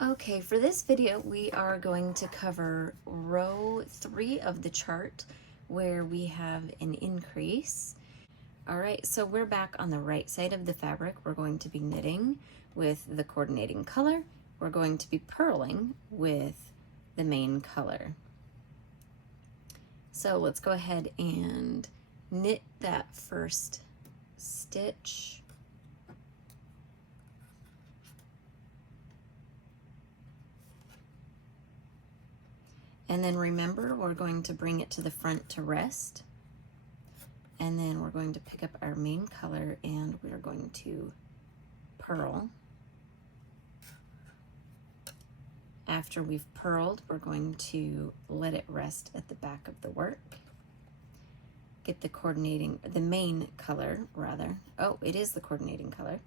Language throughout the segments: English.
Okay, for this video, we are going to cover row 3 of the chart where we have an increase. All right, so we're back on the right side of the fabric. We're going to be knitting with the coordinating color. We're going to be purling with the main color. So let's go ahead and knit that first stitch. And then remember, we're going to bring it to the front to rest. And then we're going to pick up our main color and we're going to purl. After we've purled, we're going to let it rest at the back of the work. Get the main color rather. Oh, it is the coordinating color.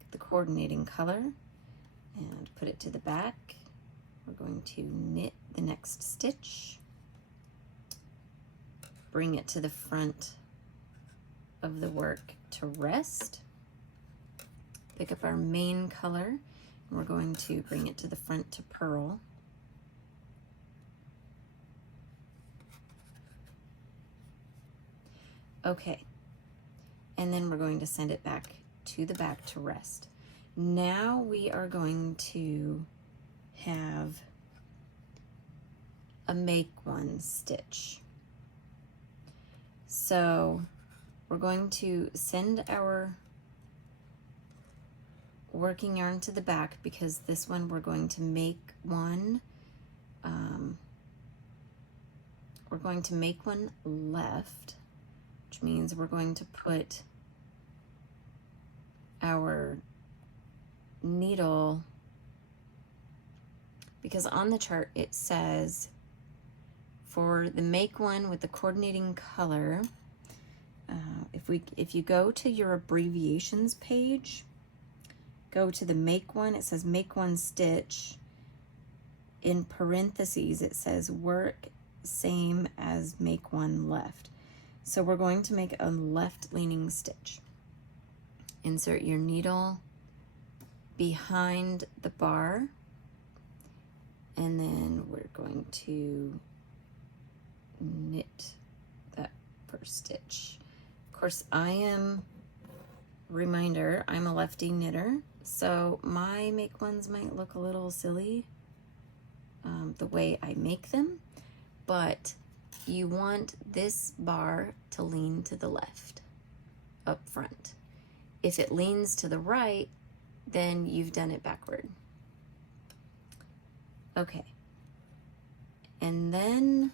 Get the coordinating color and put it to the back. We're going to knit the next stitch. Bring it to the front of the work to rest. Pick up our main color and we're going to bring it to the front to purl. Okay, and then we're going to send it back to the back to rest. Now we are going to have a make one stitch. So we're going to send our working yarn to the back because this one we're going to make one left, which means we're going to put our needle, because on the chart it says for the make one with the coordinating color, if you go to your abbreviations page, go to the make one, it says make one stitch. In parentheses, it says work same as make one left. So we're going to make a left leaning stitch. Insert your needle behind the bar, and then we're going to knit that first stitch. Of course, I'm a lefty knitter, so my make ones might look a little silly the way I make them, but you want this bar to lean to the left up front. If it leans to the right, then you've done it backward. Okay, and then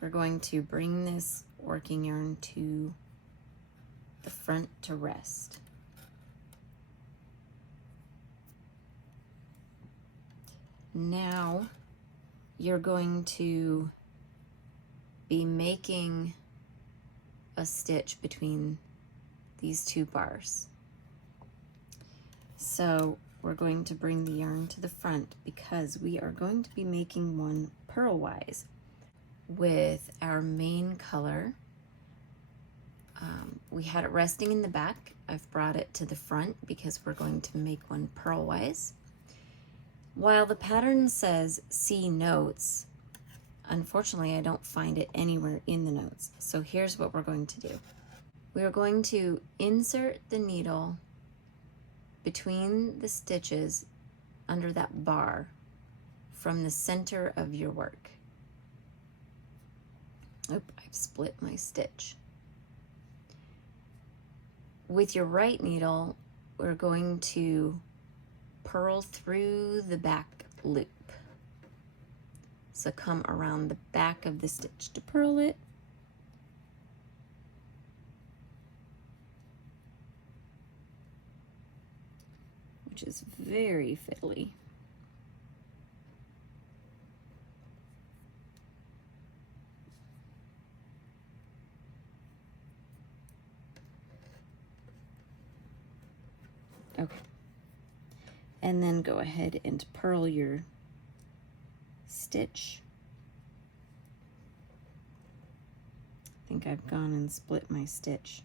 we're going to bring this working yarn to the front to rest. Now you're going to be making a stitch between these two bars. So we're going to bring the yarn to the front because we are going to be making one purlwise with our main color. We had it resting in the back. I've brought it to the front because we're going to make one purlwise. While the pattern says see notes, unfortunately I don't find it anywhere in the notes. So here's what we're going to do. We are going to insert the needle between the stitches under that bar from the center of your work. Oop, I've split my stitch. With your right needle, we're going to purl through the back loop. So come around the back of the stitch to purl it. Which is very fiddly. Okay. And then go ahead and purl your stitch. I think I've gone and split my stitch.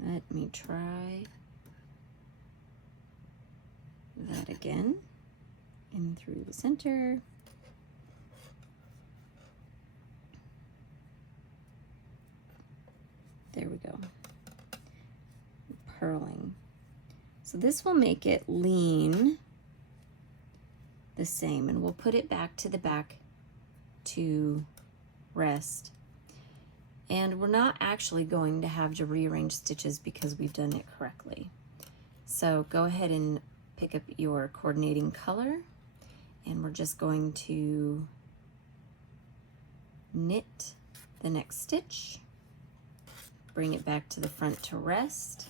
Let me try that again. In through the center. There we go. Purling. So this will make it lean the same, and we'll put it back to the back to rest. And we're not actually going to have to rearrange stitches because we've done it correctly. So go ahead and pick up your coordinating color, and we're just going to knit the next stitch, bring it back to the front to rest,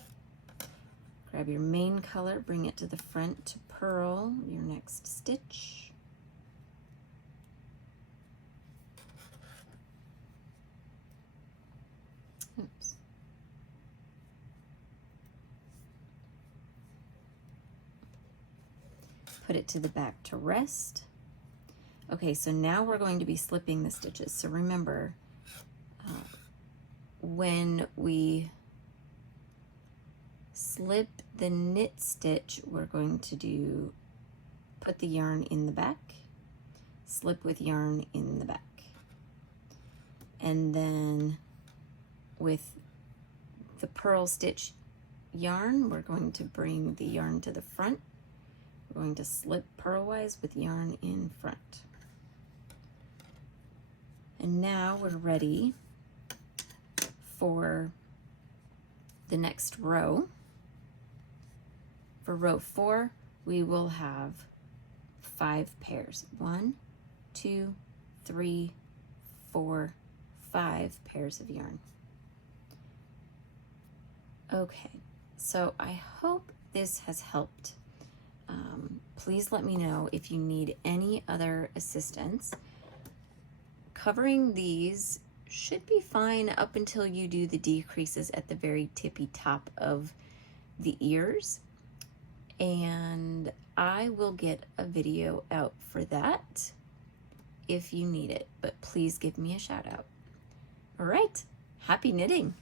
grab your main color, bring it to the front to purl your next stitch, oops, put it to the back to rest. Okay, so now we're going to be slipping the stitches. So remember, when we slip the knit stitch, we're going to put the yarn in the back, slip with yarn in the back. And then with the purl stitch yarn, we're going to bring the yarn to the front. We're going to slip purlwise with yarn in front. And now we're ready for the next row. For row 4, we will have 5 pairs. 1, 2, 3, 4, 5 pairs of yarn. Okay, so I hope this has helped. Please let me know if you need any other assistance. Covering these should be fine up until you do the decreases at the very tippy top of the ears. And I will get a video out for that if you need it, but please give me a shout out. All right, happy knitting.